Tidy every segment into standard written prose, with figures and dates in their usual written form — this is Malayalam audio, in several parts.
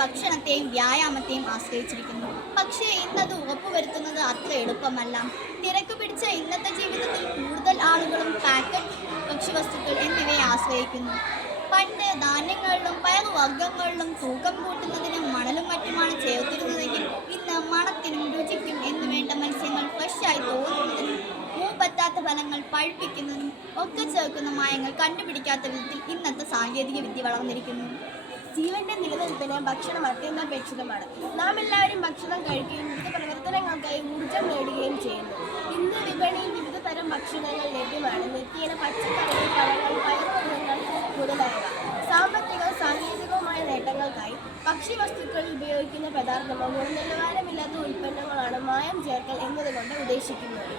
ഭക്ഷണത്തെയും വ്യായാമത്തെയും ആശ്രയിച്ചിരിക്കുന്നു. പക്ഷേ ഇന്നത് ഉറപ്പുവരുത്തുന്നത് അത്ര എളുപ്പമല്ല. തിരക്ക് പിടിച്ച ഇന്നത്തെ ജീവിതത്തിൽ കൂടുതൽ ആളുകളും പാക്കറ്റ് ഭക്ഷ്യവസ്തുക്കൾ എന്നിവയെ ആശ്രയിക്കുന്നു. പണ്ട് ധാന്യങ്ങളിലും പയറുവർഗ്ഗങ്ങളിലും തൂക്കം കൂട്ടുന്നതിനും മണലും മറ്റുമാണ് ചേർത്തിരുന്നതെങ്കിൽ ഇന്ന് മണത്തിനും രുചിക്കും എന്നുവേണ്ട മത്സ്യങ്ങൾ ഫ്രഷായി തോന്നുന്നതിനും പറ്റാത്ത ഫലങ്ങൾ പഴുപ്പിക്കുന്നതിനും ഒക്കെ ചേർക്കുന്ന മായങ്ങൾ കണ്ടുപിടിക്കാത്ത വിധത്തിൽ ഇന്നത്തെ സാങ്കേതിക വിദ്യ വളർന്നിരിക്കുന്നു. ജീവന്റെ നിലനിൽപ്പിന് ഭക്ഷണം അത്യന്താപേക്ഷിതമാണ്. നാം എല്ലാവരും ഭക്ഷണം കഴിക്കുകയും വിവിധ പ്രവർത്തനങ്ങൾക്കായി ഊർജം നേടുകയും ചെയ്യുന്നു. ഇന്ന് വിപണിയിൽ വിവിധ തരം ഭക്ഷണങ്ങൾ ലഭ്യമാണ്. നിത്യേന പച്ചക്കറികൾ, പഴങ്ങൾ, പയറുവർഗ്ഗങ്ങൾ മുതലായവ. സാമ്പത്തികവും സാങ്കേതികവുമായ നേട്ടങ്ങൾക്കായി ഭക്ഷ്യവസ്തുക്കളിൽ ഉപയോഗിക്കുന്ന പദാർത്ഥമോ ഗുണനിലവാരമില്ലാത്ത ഉൽപ്പന്നങ്ങളാണ് മായം ചേർക്കൽ എന്നതുകൊണ്ട് ഉദ്ദേശിക്കുന്നത്.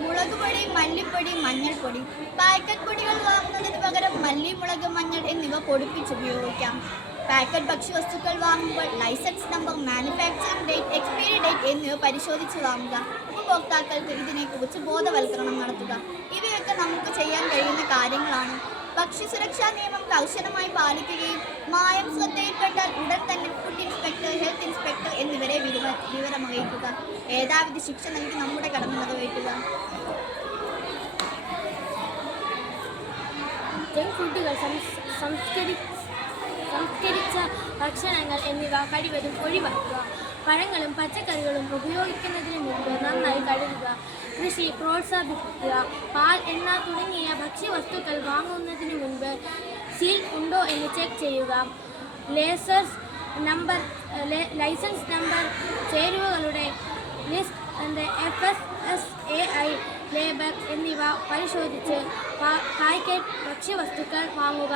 മുളകുപൊടി, മല്ലിപ്പൊടി, മഞ്ഞൾപ്പൊടി. പാക്കറ്റ് പൊടികൾ വാങ്ങുന്നതിന് പകരം മല്ലി, മുളക്, മഞ്ഞൾ എന്നിവ പൊടിപ്പിച്ചുപയോഗിക്കാം. പാക്കറ്റ് ഭക്ഷ്യവസ്തുക്കൾ വാങ്ങുമ്പോൾ licence number, manufacturing date, expiry date എന്നിവ പരിശോധിച്ച് വാങ്ങുക. ഉപഭോക്താക്കൾക്ക് ഇതിനെക്കുറിച്ച് ബോധവൽക്കരണം നടത്തുക. ഇവയൊക്കെ നമുക്ക് ചെയ്യാൻ കഴിയുന്ന കാര്യങ്ങളാണ്. ഭക്ഷ്യസുരക്ഷാ നിയമം കർശനമായി പാലിക്കുകയും മായം ശ്രദ്ധയിൽപ്പെട്ടാൽ ഉടൻ തന്നെ ഫുഡ് ഇൻസ്പെക്ടർ, ഹെൽത്ത് ഇൻസ്പെക്ടർ എന്നിവരെ വിവരമറിയിക്കുക. ഏതാവിധ ശിക്ഷ നൽകി നമ്മുടെ കടമ നിറവേറ്റുക. ജങ്ക് ഫുഡുകൾ, സംസ്കരിച്ച ഭക്ഷണങ്ങൾ എന്നിവ കഴിവതും ഒഴിവാക്കുക. പഴങ്ങളും പച്ചക്കറികളും ഉപയോഗിക്കുന്നതിന് മുമ്പ് നന്നായി കഴുകുക. കൃഷി പ്രോത്സാഹിപ്പിക്കുക. പാൽ, എണ്ണ തുടങ്ങിയ ഭക്ഷ്യവസ്തുക്കൾ വാങ്ങുന്നതിന് മുൻപ് സീൽ ഉണ്ടോ എന്ന് ചെക്ക് ചെയ്യുക. ലൈസൻസ് നമ്പർ, ചേരുവകളുടെ ലിസ്റ്റ്, FSSAI ലേബൽ എന്നിവ പരിശോധിച്ച് പാക്കറ്റ് ഭക്ഷ്യവസ്തുക്കൾ വാങ്ങുക.